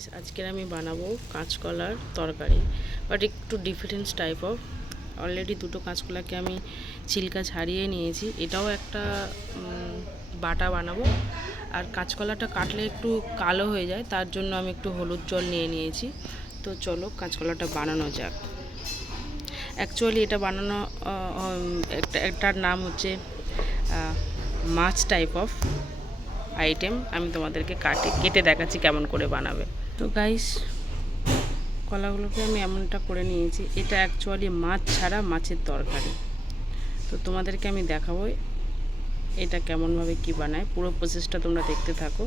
Guys, আজকের আমি বানাবো কাঁচকলার তরকারি, বাট একটু ডিফারেন্স টাইপ অফ। অলরেডি দুটো কাঁচকলাকে আমি ছিলকা ছাড়িয়ে নিয়েছি। এটাও একটা বাটা বানাবো। আর কাঁচকলাটা কাটলে একটু কালো হয়ে যায়, তার জন্য আমি একটু হলুদ জল নিয়ে নিয়েছি। তো চলো কাঁচকলাটা বানানো যাক। অ্যাকচুয়ালি এটা বানানো একটার নাম হচ্ছে মাছ টাইপ অফ আইটেম। আমি তোমাদেরকে কেটে দেখাচ্ছি কেমন করে বানাবে। তো গাইস, কলাগুলোকে আমি এমনটা করে নিয়েছি। এটা অ্যাকচুয়ালি মাছ ছাড়া মাছের তরকারি। তো তোমাদেরকে আমি দেখাবো এটা কেমনভাবে কি বানায়। পুরো প্রসেসটা তোমরা দেখতে থাকো।